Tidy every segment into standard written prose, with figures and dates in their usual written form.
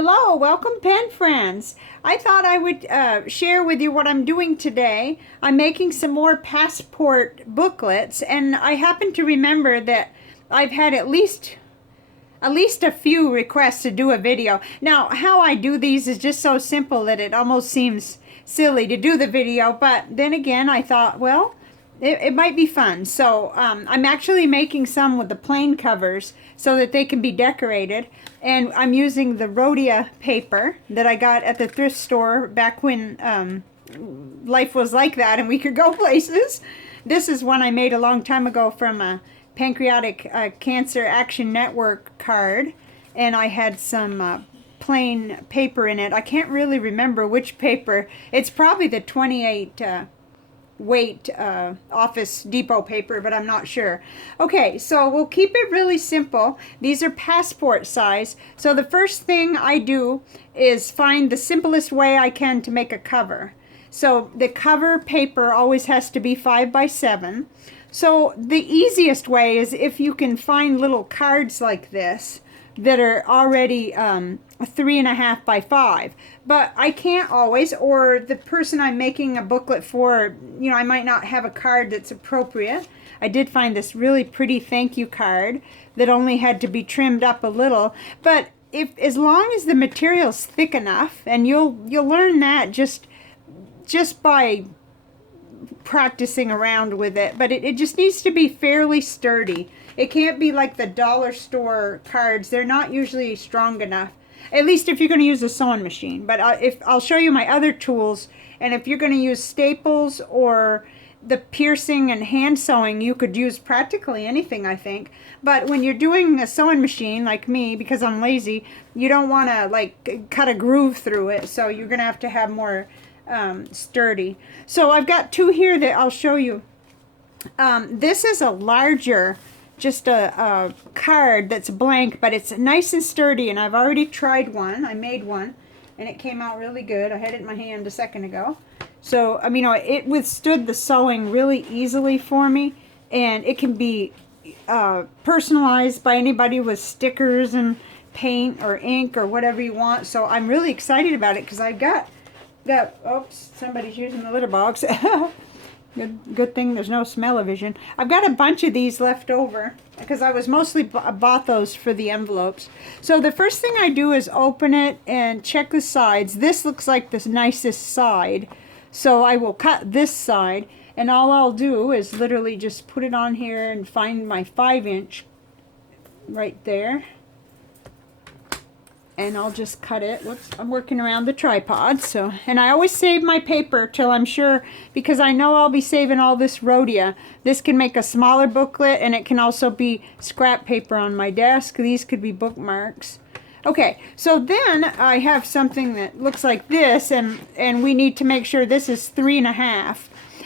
Hello, welcome pen friends. I thought I would share with you what I'm doing today. I'm making some more passport booklets, and I happen to remember that I've had at least a few requests to do a video. Now, how I do these is just so simple that it almost seems silly to do the video, but then again I thought, well, it might be fun. So I'm actually making some with the plain covers so that they can be decorated. And I'm using the Rhodia paper that I got at the thrift store back when life was like that and we could go places. This is one I made a long time ago from a Pancreatic Cancer Action Network card. And I had some plain paper in it. I can't really remember which paper. It's probably the 28 weight Office Depot paper, but I'm not sure. Okay, so we'll keep it really simple. These are passport size. So the first thing I do is find the simplest way I can to make a cover. So the cover paper always has to be 5 by 7. So the easiest way is if you can find little cards like this that are already 3.5 by 5, but I can't always, or the person I'm making a booklet for, you know, I might not have a card that's appropriate. I did find this really pretty thank you card that only had to be trimmed up a little, but as long as the material's thick enough, and you'll learn that just by practicing around with it, but it just needs to be fairly sturdy. It can't be like the dollar store cards. They're not usually strong enough, at least if you're going to use a sewing machine. But I'll show you my other tools, and if you're going to use staples or the piercing and hand sewing, you could use practically anything, I think. But when you're doing a sewing machine like me, because I'm lazy, you don't want to like cut a groove through it, so you're going to have more sturdy. So I've got two here that I'll show you. This is a larger, just a card that's blank, but it's nice and sturdy, and I've already tried one. I made one and it came out really good. I had it in my hand a second ago. So I mean, it withstood the sewing really easily for me, and it can be personalized by anybody with stickers and paint or ink or whatever you want. So I'm really excited about it because I've got oops, somebody's using the litter box. Good thing there's no smell-o-vision. I've got a bunch of these left over because I was mostly bought those for the envelopes. So the first thing I do is open it and check the sides. This looks like the nicest side, so I will cut this side, and all I'll do is literally just put it on here and find my 5-inch right there. And I'll just cut it. Whoops, I'm working around the tripod. So, and I always save my paper till I'm sure, because I know I'll be saving all this Rhodia. This can make a smaller booklet, and it can also be scrap paper on my desk. These could be bookmarks. Okay, so then I have something that looks like this, and we need to make sure this is 3.5.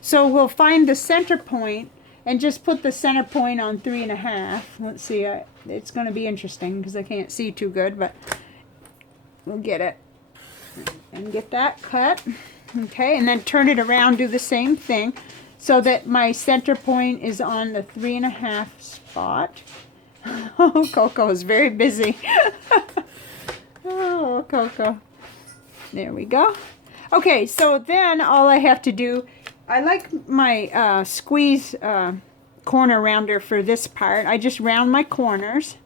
So we'll find the center point and just put the center point on 3.5. Let's see, it's going to be interesting because I can't see too good, but we'll get it and get that cut. Okay, and then turn it around, do the same thing so that my center point is on the 3.5 spot. Oh, Coco is very busy. Oh, Coco. There we go. Okay, so then all I have to do, I like my squeeze corner rounder for this part. I just round my corners.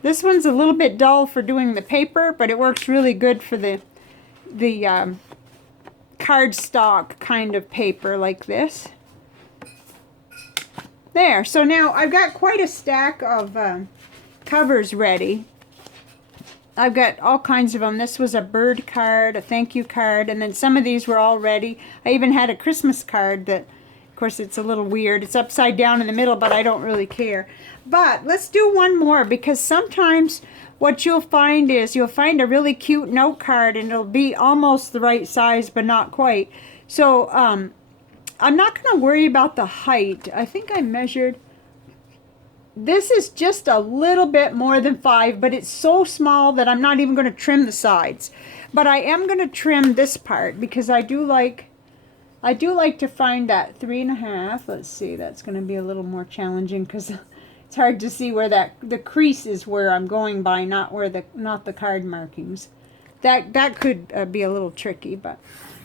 This one's a little bit dull for doing the paper, but it works really good for the cardstock kind of paper like this. There, so now I've got quite a stack of covers ready. I've got all kinds of them. This was a bird card, a thank you card, and then some of these were all ready. I even had a Christmas card that, of course, it's a little weird. It's upside down in the middle, but I don't really care. But let's do one more, because sometimes what you'll find is you'll find a really cute note card and it'll be almost the right size, but not quite. So I'm not going to worry about the height. I think I measured. This is just a little bit more than 5, but it's so small that I'm not even going to trim the sides. But I am going to trim this part because I do like to find that 3.5. Let's see, that's going to be a little more challenging because It's hard to see where the crease is where I'm going by, not the card markings. That could be a little tricky, but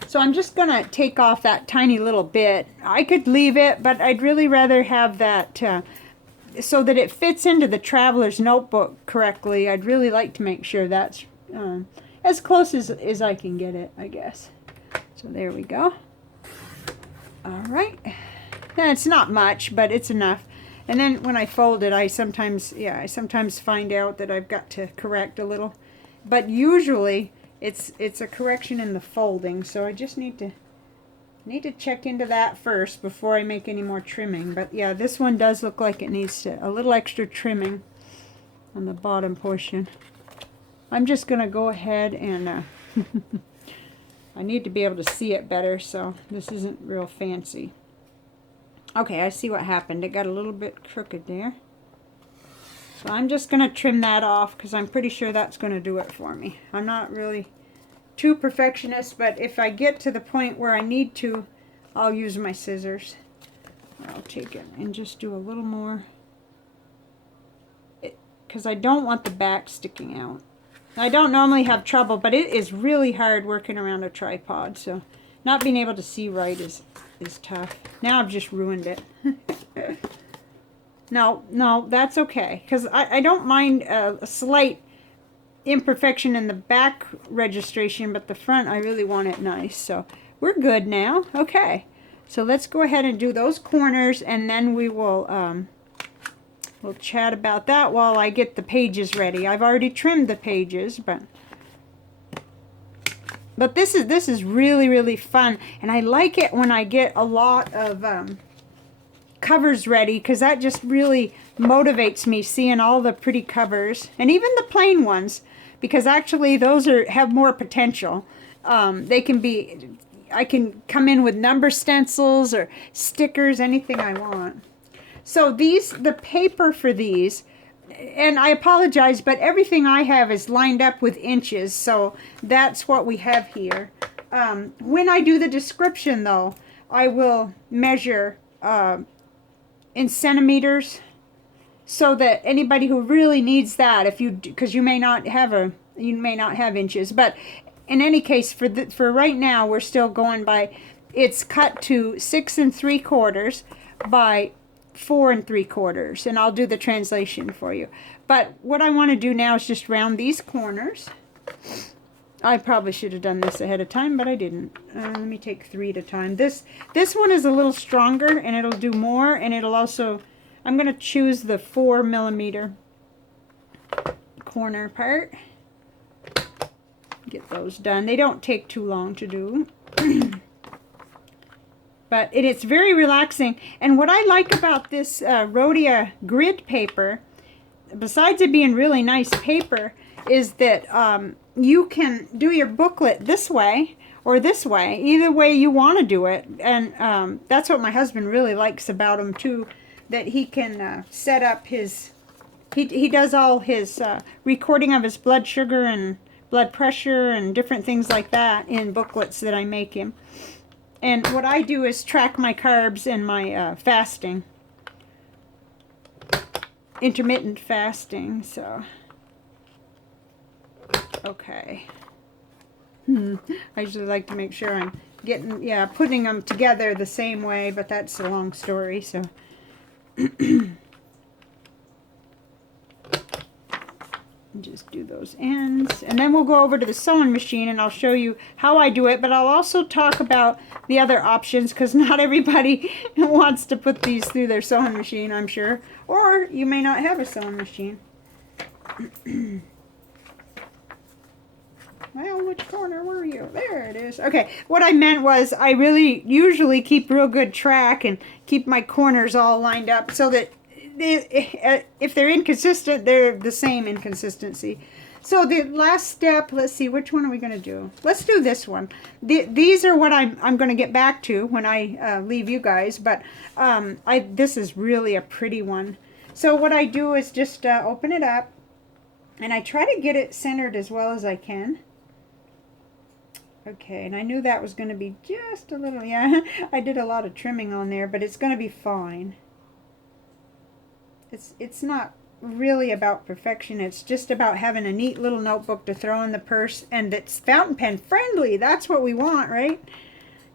so I'm just gonna take off that tiny little bit. I could leave it, but I'd really rather have that so that it fits into the traveler's notebook correctly. I'd really like to make sure that's as close as I can get it, I guess. So there we go. All right. It's not much, but it's enough. And then when I fold it, I sometimes find out that I've got to correct a little. But usually it's a correction in the folding, so I just need to check into that first before I make any more trimming. But yeah, this one does look like it needs a little extra trimming on the bottom portion. I'm just gonna go ahead and I need to be able to see it better, so this isn't real fancy. Okay, I see what happened. It got a little bit crooked there. So I'm just going to trim that off because I'm pretty sure that's going to do it for me. I'm not really too perfectionist, but if I get to the point where I need to, I'll use my scissors. I'll take it and just do a little more, because I don't want the back sticking out. I don't normally have trouble, but it is really hard working around a tripod, so not being able to see right is tough. Now I've just ruined it. No, that's okay, because I don't mind a slight imperfection in the back registration, but the front, I really want it nice. So we're good now. Okay, so let's go ahead and do those corners, and then we will we'll chat about that while I get the pages ready. I've already trimmed the pages, but this is really, really fun, and I like it when I get a lot of covers ready, because that just really motivates me, seeing all the pretty covers, and even the plain ones, because actually those have more potential. They can be, I can come in with number stencils or stickers, anything I want. So the paper for these, and I apologize, but everything I have is lined up with inches, so that's what we have here. When I do the description, though, I will measure in centimeters, so that anybody who really needs that, because you may not have inches, but in any case, for right now, we're still going by, it's cut to 6 3/4 by 4 3/4, and I'll do the translation for you. But what I want to do now is just round these corners. I probably should have done this ahead of time, but I didn't. Let me take 3 at a time. This one is a little stronger, and it'll do more, and it'll also, I'm going to choose the 4 millimeter corner part. Get those done. They don't take too long to do. But it's very relaxing. And what I like about this Rhodia grid paper, besides it being really nice paper, is that you can do your booklet this way or this way, either way you want to do it. And that's what my husband really likes about them too, that he can set up his, he does all his recording of his blood sugar and blood pressure and different things like that in booklets that I make him. And what I do is track my carbs and my fasting, intermittent fasting. So okay, I usually like to make sure I'm putting them together the same way, but that's a long story, so just do those ends, and then we'll go over to the sewing machine and I'll show you how I do it, but I'll also talk about the other options, because not everybody wants to put these through their sewing machine, I'm sure, or you may not have a sewing machine. Well, which corner were you? There it is. Okay, what I meant was I really usually keep real good track and keep my corners all lined up so that if they're inconsistent, they're the same inconsistency. So the last step, let's see, which one are we going to do? Let's do this one. These are what I'm going to get back to when I leave you guys, but this is really a pretty one. So what I do is just open it up, and I try to get it centered as well as I can. Okay, and I knew that was going to be just a little, I did a lot of trimming on there, but it's going to be fine. It's not really about perfection. It's just about having a neat little notebook to throw in the purse, and it's fountain pen friendly. That's what we want, right?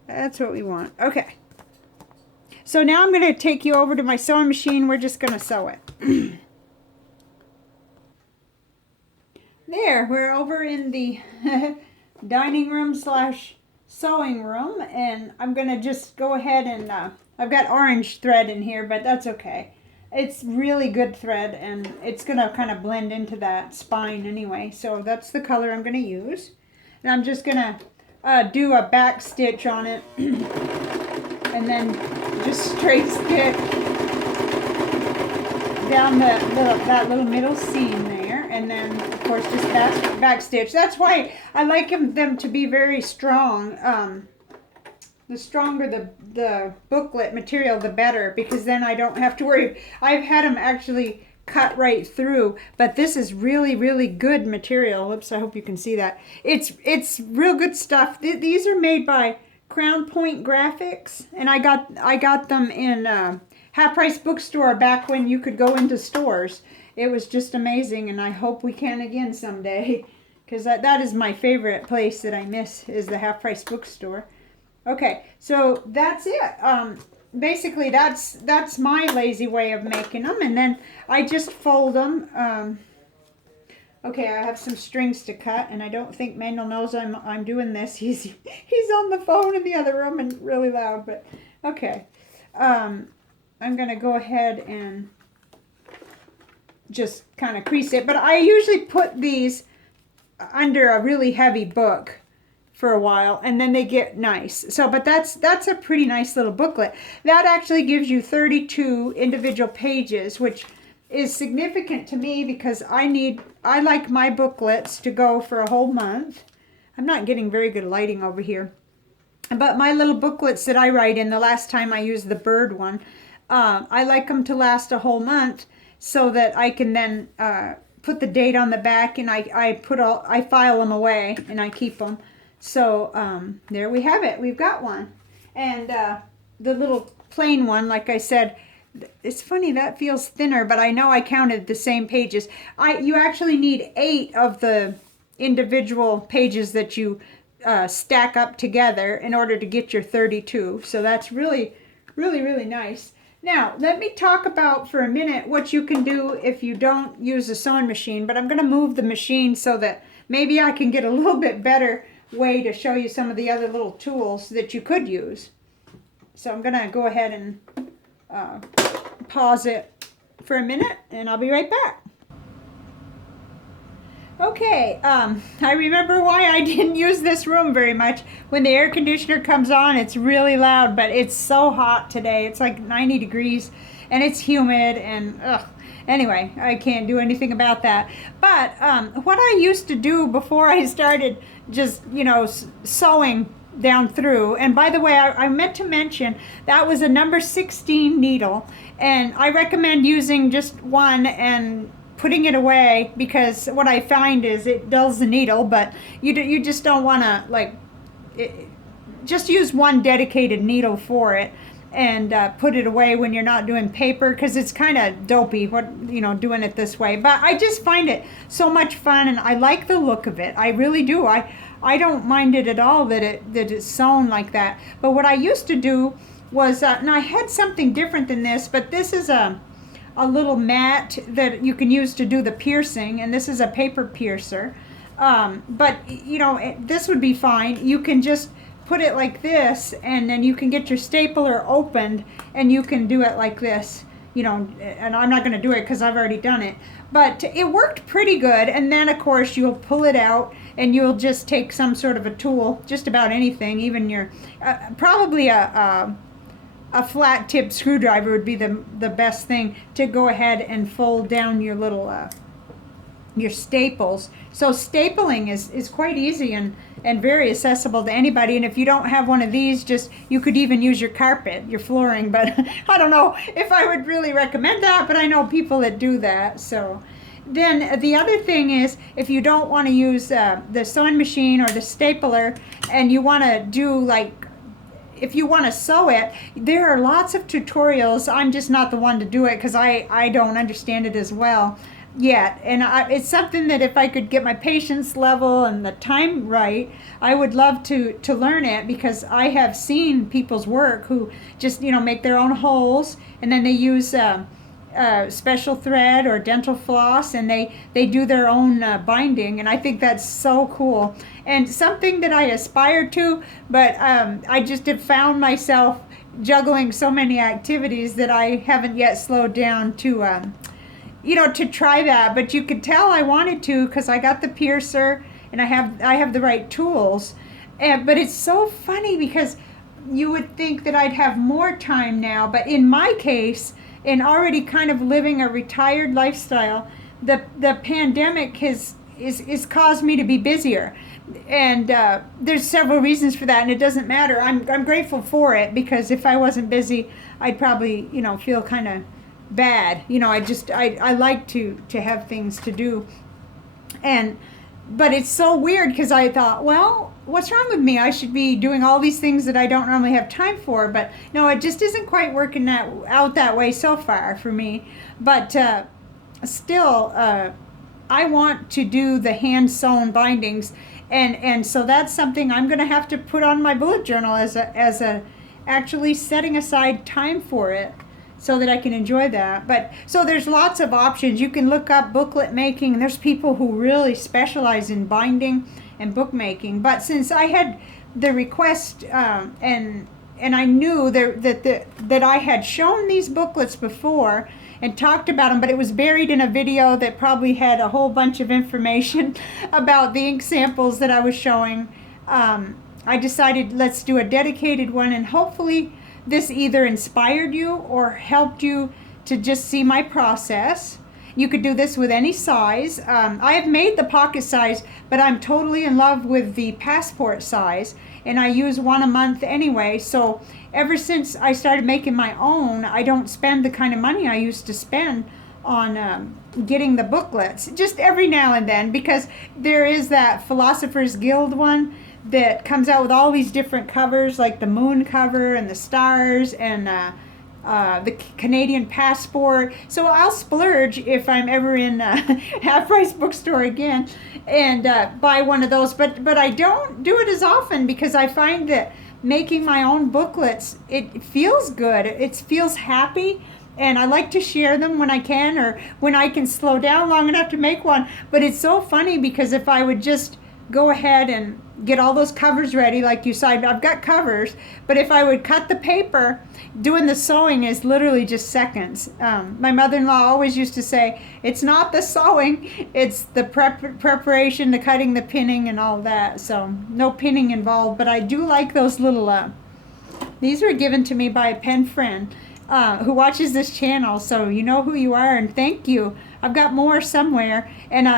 That's what we want. Okay. So now I'm going to take you over to my sewing machine. We're just going to sew it. There, we're over in the dining room slash sewing room, and I'm going to just go ahead and I've got orange thread in here, but that's okay. It's really good thread, and it's going to kind of blend into that spine anyway. So that's the color I'm going to use. And I'm just going to do a back stitch on it, and then just straight stitch down that little middle seam there. And then, of course, just back stitch. That's why I like them to be very strong. The stronger the booklet material, the better, because then I don't have to worry. I've had them actually cut right through, but this is really, really good material. Oops, I hope you can see that. It's real good stuff. These are made by Crown Point Graphics, and I got them in Half Price Bookstore back when you could go into stores. It was just amazing, and I hope we can again someday, because that is my favorite place that I miss, is the Half Price Bookstore. Okay, so that's it. Basically, that's my lazy way of making them, and then I just fold them. Okay, I have some strings to cut, and I don't think Manuel knows I'm doing this. He's on the phone in the other room and really loud, but okay. I'm gonna go ahead and just kind of crease it, but I usually put these under a really heavy book for a while, and then they get nice. So, but that's a pretty nice little booklet. That actually gives you 32 individual pages, which is significant to me because I like my booklets to go for a whole month. I'm not getting very good lighting over here, but my little booklets that I write in, the last time I used the bird one, I like them to last a whole month, so that I can then put the date on the back, and I file them away and I keep them. So there we have it. We've got one. And the little plain one, like I said, it's funny, that feels thinner, but I know I counted the same pages. You actually need 8 of the individual pages that you stack up together in order to get your 32. So that's really, really, really nice. Now, let me talk about for a minute what you can do if you don't use a sewing machine, but I'm going to move the machine so that maybe I can get a little bit better way to show you some of the other little tools that you could use. So I'm going to go ahead and pause it for a minute, and I'll be right back. Okay, I remember why I didn't use this room very much. When the air conditioner comes on, it's really loud, but it's so hot today. It's like 90 degrees, and it's humid, and anyway, I can't do anything about that. But what I used to do before I started just, sewing down through, and by the way, I meant to mention that was a number 16 needle, and I recommend using just one and putting it away, because what I find is it dulls the needle, but you just don't want to just use one dedicated needle for it, and put it away when you're not doing paper, because it's kind of dopey doing it this way. But I just find it so much fun, and I like the look of it. I really do. I don't mind it at all that it's sewn like that. But what I used to do was, and I had something different than this, but this is a little mat that you can use to do the piercing, and this is a paper piercer. But this would be fine. You can just put it like this, and then you can get your stapler opened, and you can do it like this, and I'm not going to do it because I've already done it. But it worked pretty good. And then, of course, you'll pull it out, and you'll just take some sort of a tool, just about anything, even your, probably a flat tip screwdriver would be the best thing to go ahead and fold down your little your staples. So stapling is quite easy and very accessible to anybody. And if you don't have one of these, you could even use your carpet, your flooring. But I don't know if I would really recommend that, but I know people that do that. So then the other thing is, if you don't want to use the sewing machine or the stapler, and you want to do if you want to sew it, there are lots of tutorials. I'm just not the one to do it because I don't understand it as well yet. And it's something that if I could get my patience level and the time right, I would love to learn it, because I have seen people's work who just, make their own holes, and then they use special thread or dental floss, and they do their own binding, and I think that's so cool and something that I aspire to, but I just have found myself juggling so many activities that I haven't yet slowed down to to try that. But you could tell I wanted to, because I got the piercer and I have the right tools. But it's so funny because you would think that I'd have more time now, but in my case, in already kind of living a retired lifestyle, the pandemic is caused me to be busier, and there's several reasons for that, and it doesn't matter. I'm grateful for it, because if I wasn't busy, I'd probably feel kind of bad. I like to have things to do, but it's so weird because I thought, well, what's wrong with me? I should be doing all these things that I don't normally have time for. But no, it just isn't quite working out that way so far for me. But still, I want to do the hand-sewn bindings. And so that's something I'm going to have to put on my bullet journal as a actually setting aside time for it, so that I can enjoy that. But so there's lots of options. You can look up booklet making, and there's people who really specialize in binding and bookmaking. But since I had the request and I knew that I had shown these booklets before and talked about them, but it was buried in a video that probably had a whole bunch of information about the ink samples that I was showing, I decided let's do a dedicated one, and hopefully this either inspired you or helped you to just see my process. You could do this with any size. I have made the pocket size, but I'm totally in love with the passport size, and I use one a month anyway. So ever since I started making my own, I don't spend the kind of money I used to spend on getting the booklets, just every now and then, because there is that Philosophers Guild one that comes out with all these different covers, like the moon cover and the stars and the Canadian passport. So I'll splurge if I'm ever in a half-price bookstore again and buy one of those. But I don't do it as often, because I find that making my own booklets, it feels good. It feels happy. And I like to share them when I can, or when I can slow down long enough to make one. But it's so funny, because if I would just go ahead and get all those covers ready, like you saw, I've got covers, but if I would cut the paper, doing the sewing is literally just seconds. My mother-in-law always used to say, it's not the sewing, it's the preparation, the cutting, the pinning, and all that. So no pinning involved, but I do like those little, these were given to me by a pen friend who watches this channel, so you know who you are, and thank you. I've got more somewhere, and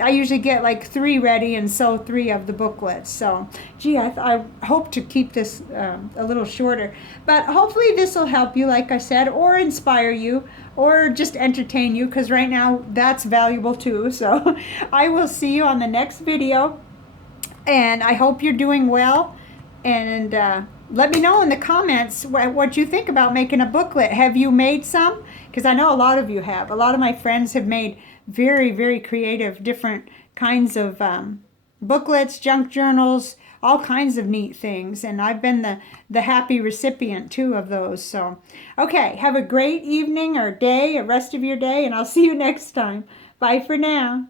I usually get like 3 ready and sew 3 of the booklets. So, gee, I hope to keep this a little shorter. But hopefully this will help you, like I said, or inspire you, or just entertain you, because right now that's valuable too. So I will see you on the next video, and I hope you're doing well. And let me know in the comments what you think about making a booklet. Have you made some? Because I know a lot of you have. A lot of my friends have made very, very creative, different kinds of booklets, junk journals, all kinds of neat things. And I've been the happy recipient, too, of those. So, okay, have a great evening or day, a rest of your day, and I'll see you next time. Bye for now.